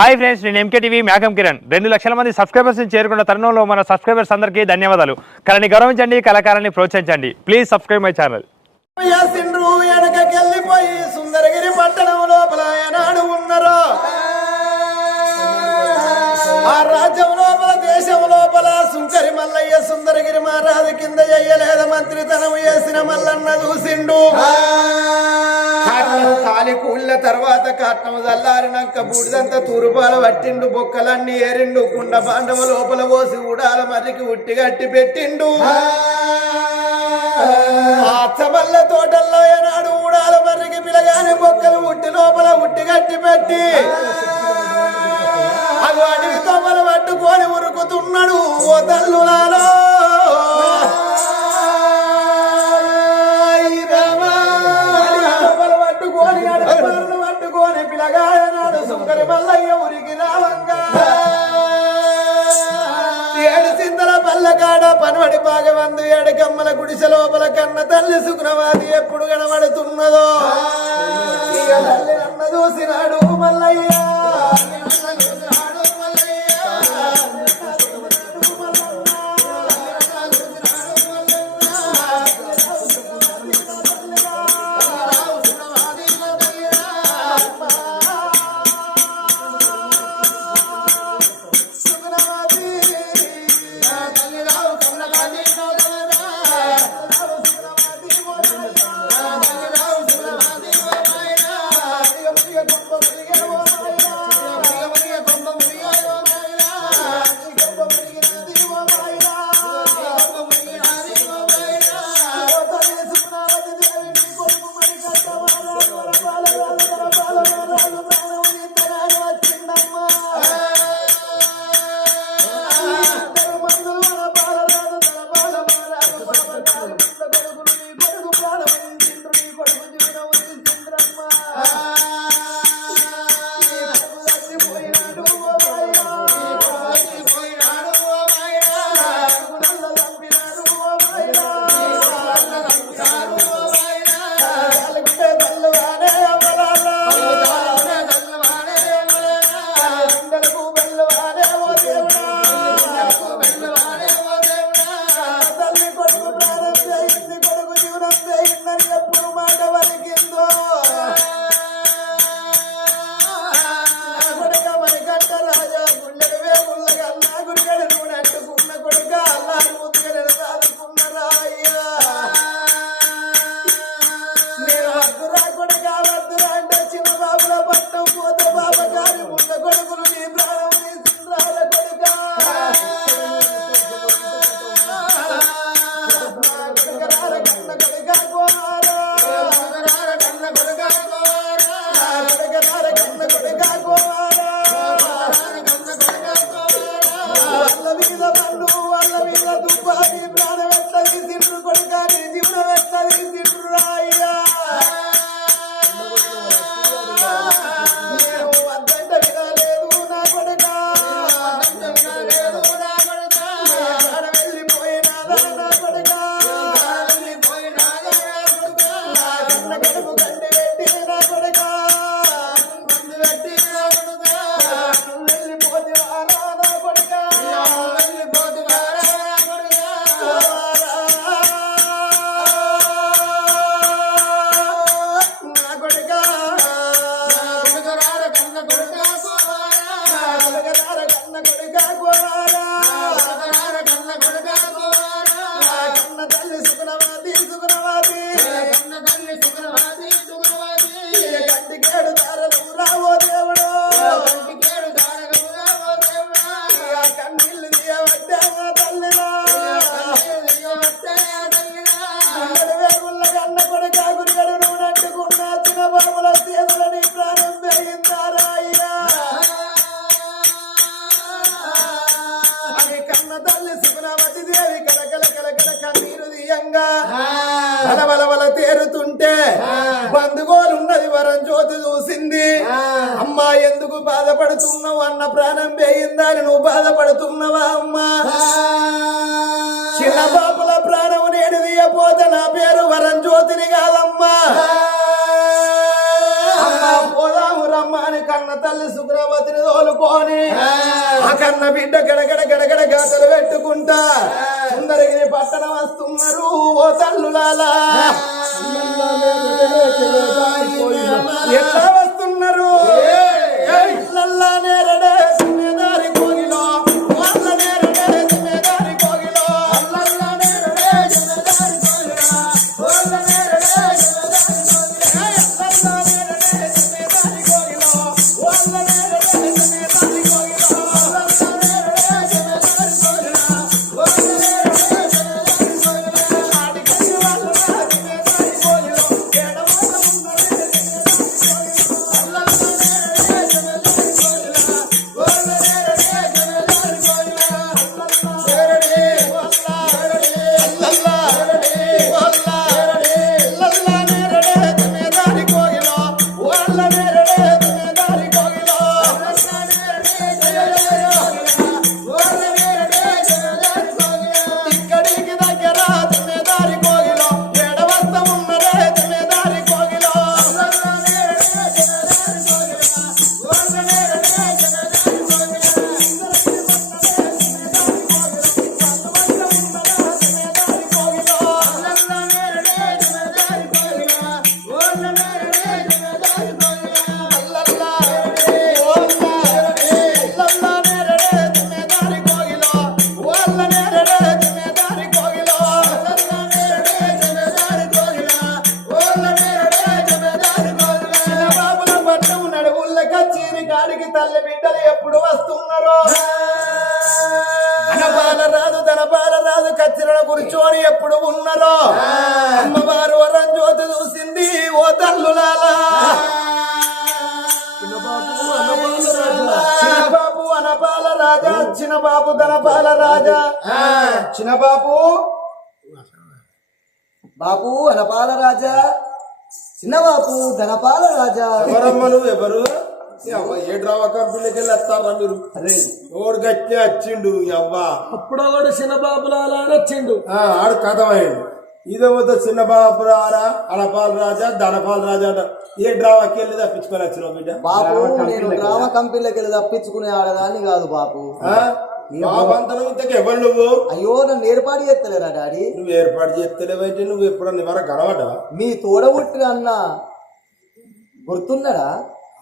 Hi friends నేను MK TV మేఘం కిరణ్. రెండు లక్షల మంది సబ్స్క్రైబర్స్ చేరుకున్న తరుణంలో మన సబ్స్క్రైబర్స్ అందరికీ ధన్యవాదాలు. కళని గౌరవించండి కళాకారాన్ని ప్రోత్సహించండి. Please subscribe my channel. Sundaragiri పట్టణం లోపల ఆ రాజ్యం దేశం లోపల సుంకరి మల్లయ్య సుందరగిరి మహారాజు కింద చెయ్యలేద మంత్రితనం చేసిన మల్లన్న చూసిండు. కాలి కూలిన తర్వాత కాటం చల్లారినాక బూడిదంతా తూరుపాల పట్టిండు బొక్కలన్నీ ఏరిండు కుండ బాండవ లోపల పోసి ఉడాల మర్రికి ఉట్టి గట్టి పెట్టిండు. అచ్చబల్ల తోటల్లో ఏనాడు ఊడాల మర్రికి పిలగాని బొక్కలు ఉట్టి లోపల ఉట్టి గట్టి పెట్టి. అది అడవి తొమ్మలు పట్టుకొని ఉరుకుతున్నాడు ఓ తల్లులాలో. అడవి తొమ్మలు పట్టుకొని అడవి పనులు పట్టుకొని పిలగాయనాడు సుంకరి మల్లయ్య ఉరికి రావంగా. ఏడు సిందల పల్లకాడ పనవడి భాగవందు ఏడు కమ్మల గుడిసె లోపల కన్న తల్లి శుక్రవాది ఎప్పుడు కనబడుతున్నదో? ఇక తల్లి నన్న చూసినాడు మల్లయ్య. బలబలబల తేరుతుంటే బంధుగోలు ఉన్నది వరం జ్యోతి చూసింది. అమ్మా ఎందుకు బాధపడుతున్నావు? అన్న ప్రాణం వేయిందని నువ్వు బాధపడుతున్నావా అమ్మా? చిన్న బాపుల ప్రాణం నేడు తీయపోతే నా పేరు వరం జ్యోతిని కాదమ్మా. పోదాము రమ్మని కన్న తల్లి సుగ్రవతిని తోలుకు పట్టుకొని ఆ కన్న బిడ్డ గడగడ గడగడ గాతలు పెట్టుకుంటా. సుందరగిరి పట్టణం వస్తున్నారు. ఓ తల్లులాలా ఎట్లా? ఉన్నారో? అమ్మవారు వరం జ్యోతి చూసింది ఓ తల్లులాలా. చిన్నబాబు అనపాల రాజా చిన్నబాబు ధనపాల రాజా చిన్నబాబు బాపు అనపాల రాజా చిన్నబాపు ధనపాల రాజా ఎవరమ్మ నువ్వు ఎవరు? ఏ డ్రామా కంపెనీకి వెళ్ళి వస్తారా మీరు? అరే. ఓడి గట్టి వచ్చిండు అవ్వా? అప్పుడు ఒకడు చిన్నబాబులా నచ్చిండు ఆ, ఆడు కథమైంది ఇదేమో చిన్న బాపురారా అనపాల రాజా ధనపాల రాజా అంట. ఏ డ్రామాకి వెళ్ళి తప్పించుకొని వచ్చినావు బిడ్డ? బాపు నేను డ్రామా కంపెనీలోకి వెళ్ళి తప్పించుకునే ఆడదాన్ని కాదు బాపు. ఆ? బాబంతనం ఇంతకు ఎవరు నువ్వు? అయ్యో నన్ను ఏర్పాటు చేస్తలేరా డాడీ? నువ్వు ఏర్పాటు చేస్తలేవైతే నువ్వు ఎప్పుడన్నా వరకు కనవటా మీ తోడబుట్టిన అన్న గుర్తున్నాడా?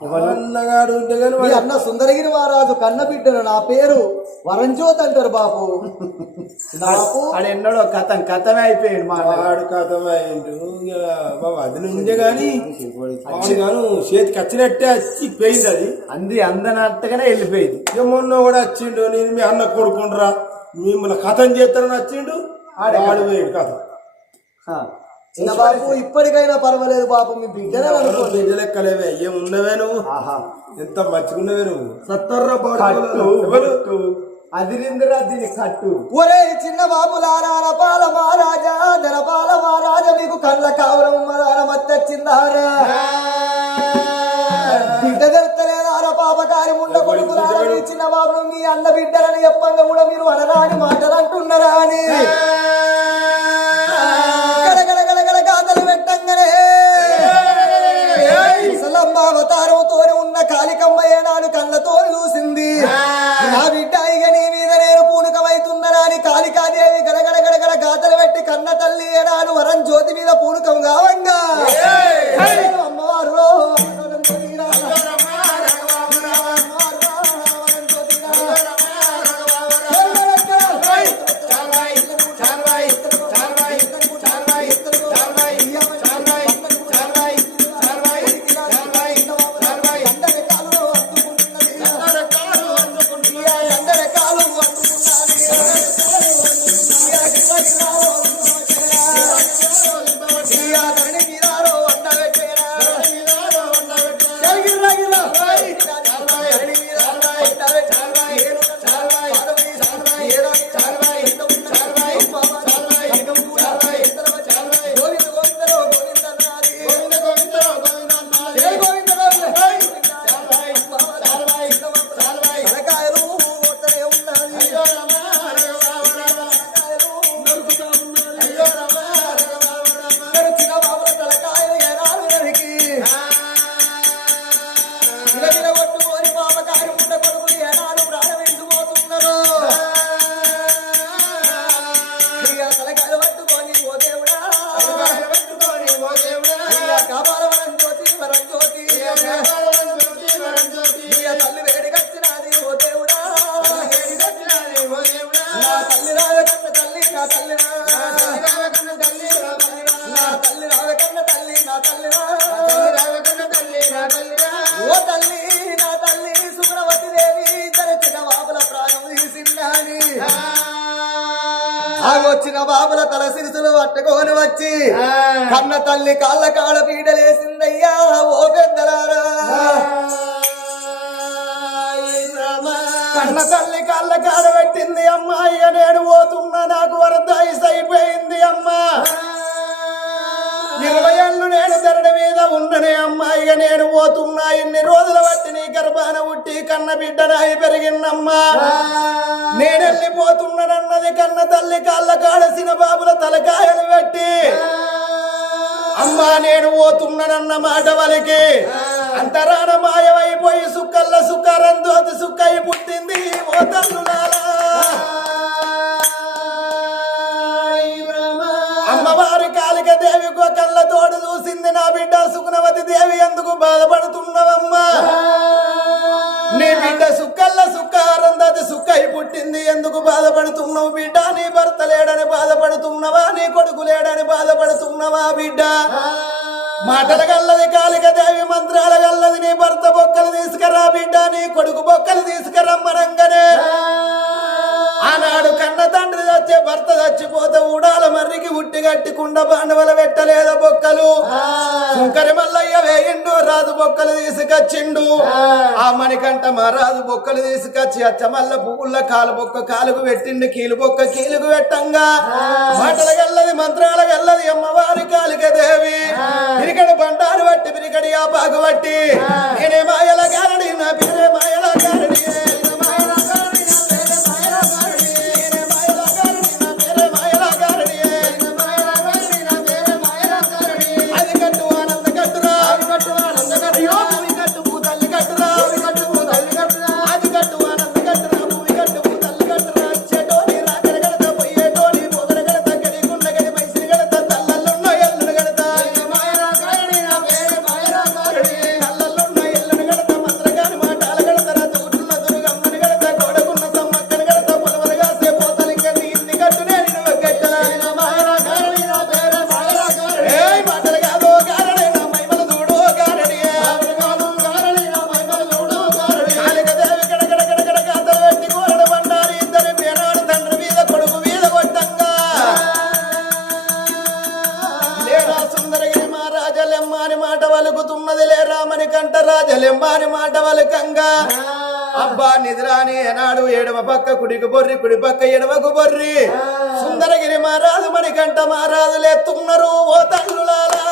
అన్నగాడు మీ అన్న సుందరగిరి మహారాజు కన్న బిడ్డను నా పేరు వరంజ్యోత్ అంటారు బాపు. బాపు. ఆడు ఎన్నడో కథం కథమే అయిపోయాడు మా వాడు బాబు అది నుంచే కానీ గాను చేతికి వచ్చినట్టే వచ్చి పోయింది అది. అంది అందనట్టుగానే వెళ్ళిపోయింది. ఇక మొన్న కూడా వచ్చిండు నేను మీ అన్న కొడుకుండ్రా మిమ్మల్ని కథం చేస్తారని వచ్చిండు వాడు పోయాడు కథ. చిన్న బాపు ఇప్పటికైనా పర్వాలేదు బాపు మీ బిడ్డనే అనుకోండి బిడ్డ లెక్కలేవే ఏమున్నవే నువ్వు? ఎంత మంచిగున్నవే నువ్వు? సత్తర్ర? అదిరిందిరా దీని కట్టు. ఒరే చిన్న బాబులారా నపాల మహారాజా ధనపాల మహారాజా మీకు కళ్ళ కావరం మత్తచ్చిందారా బిడ్డ తెరతలేదారా పాపకారి చిన్న బాబును మీ అన్న బిడ్డలని చెప్పంగా కూడా మీరు అనరాని మాటలు అంటున్నారా? తల కలవట్టు బాబుల తల సిరుసులు పట్టుకొని వచ్చి కన్న తల్లి కాళ్ళ కాడ పీడలేసిందయ్యా ఓ పెద్దలారా. కన్న తల్లి కళ్ళ కాడ పెట్టింది అమ్మా ఇక నేను పోతున్నా నాకు వరద అయిపోయింది అమ్మా. ఇరవై ఏళ్ళు నేను ధరడి మీద ఉండనే అమ్మాయిగా నేను పోతున్నా. ఇన్ని రోజుల బట్టి నీ గర్భాన ఉట్టి కన్న బిడ్డనాయి పెరిగిందమ్మా. నేను వెళ్ళిపోతున్నానన్నది కన్న తల్లి కాళ్ళ కాడసిన బాబుల తలకాయలు పెట్టి. అమ్మా నేను పోతున్నానన్న మాట వలికి. అంతరాన మాయమైపోయి సుక్కల్ల సుక్కరం సుక్కయి పుట్టింది ఓ తల్లులారా కళ్ళ తోడు చూసింది నా బిడ్డ సుగుణవతి దేవి ఎందుకు బాధపడుతున్నావమ్మా? నీ బిడ్డ సుక్కల్ల సుక్కారం దతి సుక్కై పుట్టింది ఎందుకు బాధపడుతున్నావు బిడ్డ? నీ భర్త లేడని బాధపడుతున్నావా? నీ కొడుకు లేడని బాధపడుతున్నావా బిడ్డ? మాటల గల్లది కాలిక దేవి మంత్రాల గల్లది నీ భర్త బొక్కలు తీసుకురా బిడ్డ నీ కొడుకు బొక్కలు తీసుకురమ్మనంగానే ఆనాడు కన్న తండ్రి చచ్చే భర్త చచ్చిపోతే ఊడాల మర్రికి ఉట్టి గట్టి కుండ బాండవల పెట్టలేద బొక్కలు. సుంకరి మల్లయ్య వేయిండు రాజు బొక్కలు తీసుకొచ్చిండు. ఆ. మణికంట మా రాజు బొక్కలు తీసుకొచ్చి అచ్చమల్ల పువ్వుల కాలు బొక్క కాలుకు పెట్టిండు కీలు బొక్క కీలుకు పెట్టంగా. మాటల గల్లది మంత్రాల గల్లది అమ్మవారి కాలిక దేవి. పిరికడు బండారు బట్టి పిరికడి ఆ బాగు బట్టి నేనే మాయల అని మాట వలుకుతున్నది లేరా మణికంఠ రాజలెమ్మ అని మాట వలుకంగా అబ్బా నిద్రాని ఏనాడు ఎడమ పక్క కుడికి బొర్రి కుడి పక్క ఎడమకు బొర్రి. సుందరగిరి మహారాజు మణికంఠ మహారాజు లేతున్నారు ఓ తల్లులారా.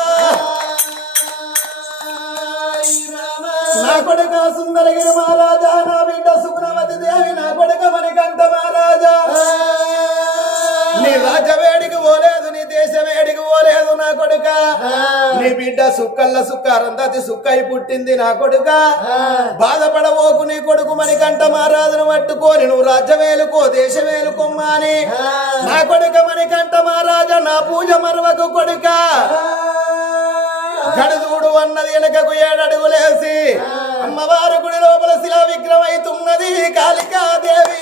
నా కొడుక సుందరగిరి మహారాజా నా బిడ్డ సుగుణవతి దేవి నా కొడుక మణికంఠ మహారాజా. నీ రాజ్య వేడికి పోలేదు నీ దేశ వేడికి పోలేదు నా కొడుక. నీ బిడ్డ సుక్కల్ల సుక్కారం దతి సుక్కయి పుట్టింది నా కొడుక. బాధపడబోకు నీ కొడుకు మణికంఠ మహారాజును పట్టుకోని నువ్వు రాజ్యం వేలుకో దేశం వేలుకోమ్మా అని నా కొడుక మణికంఠ మహారాజా నా పూజ మరవకు కొడుక. గడుదూడు అన్నది వెనకకు ఏడడుగులేసి అమ్మవారి గుడి లోపల శిలా విగ్రహం అవుతున్నది కాళికాదేవి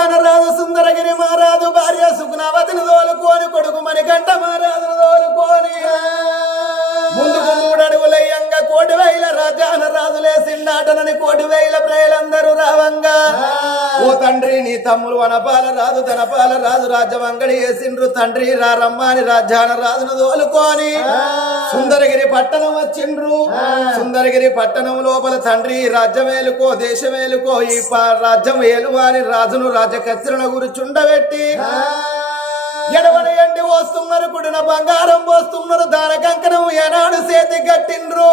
రాజాన రాజు సుందరగిరి మహారాజు భార్య సుగుణవతిని తోలుకోని కొడుకు మణికంఠ మహారాజును తోలుకోని. ముందుకు మూడడుగులయ్యంగా కోటి వేల రాజాన రాజులేసిండాటనని కోటి వేల ప్రజలందరూ రావంగా. ఓ తండ్రి నీ తమ్ముడు వనపాల రాజు ధనపాల రాజు రాజ్యం అంగడి వేసిండ్రు తండ్రి రారమ్మ అని రాజ్యాన రాజును తోలుకొని సుందరగిరి పట్టణం వచ్చిండ్రు. సుందరగిరి పట్టణం లోపల తండ్రి రాజ్యం వేలుకో దేశం వేలుకో ఈ రాజ్యం వేలువారి రాజును రాజకత్రిన గురుచుండబెట్టి ఎడవని ఎండి వస్తున్నారు కుడిన బంగారం పోస్తున్నారు దాన కంకణం ఏనాడు చేతి కట్టిండ్రు.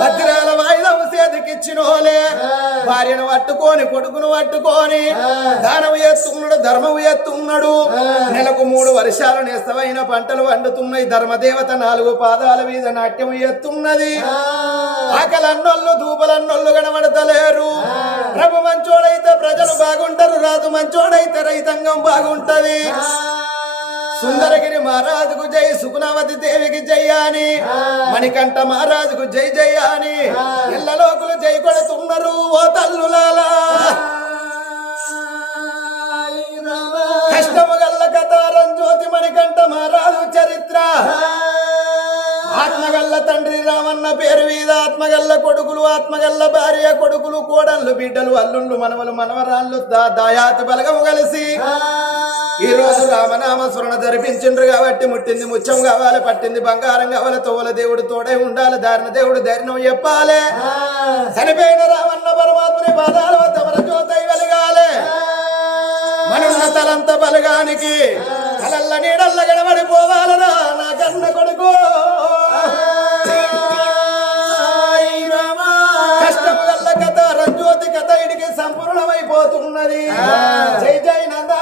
వజ్రాల వాయిదం చేతికిచ్చినోలే భార్యను పట్టుకొని కొడుకును పట్టుకొని దానము ఎత్తున్నాడు ధర్మము ఎత్తున్నాడు నెలకు మూడు వర్షాలు నేస్తమైన పంటలు వండుతున్నాయి ధర్మదేవత నాలుగు పాదాల మీద నాట్యం ఎత్తున్నది. ఆకలన్నోళ్ళు దూపలన్నోళ్ళు కనబడతలేరు. ప్రభు మంచోడైతే ప్రజలు బాగుంటారు రాజు మంచోడైతే రైతాంగం బాగుంటది. సుందరగిరి మహారాజుకు జై సుగుణవతి దేవికి జై అని. మణికంఠ మహారాజుకు జై జై అని. ఇళ్ళలోకులు జై కొడుతున్నారు ఓ తల్లులాలా. కష్టము గల్ల కథారం జ్యోతి మణికంఠ మహారాజు చరిత్ర. ఆత్మగల్ల తండ్రి రామన్న పేరు మీద ఆత్మగల్ల కొడుకులు ఆత్మగల్ల భార్య కొడుకులు కోడళ్ళు బిడ్డలు అల్లుళ్ళు మనవలు మనవరాళ్ళు దాయాతి బలగము కలిసి ఈ రోజు రామనామ స్మరణ జరిపించిండ్రు కాబట్టి ముట్టింది ముత్యం కావాలి పట్టింది బంగారం కావాలి తోవల దేవుడు తోడే ఉండాలి దారిన దేవుడు ధైర్యం చెప్పాలి. చనిపోయిన రామన్న పరమాత్మని పాదాల మన జ్యోతై వెలగాలి. మనున్న తలంత బలగానికి కలల్ల నీడల్ల గడబడిపోవాలరా నా కన్న కొడుకు. సంపూర్ణమైపోతున్నది జై జై నంద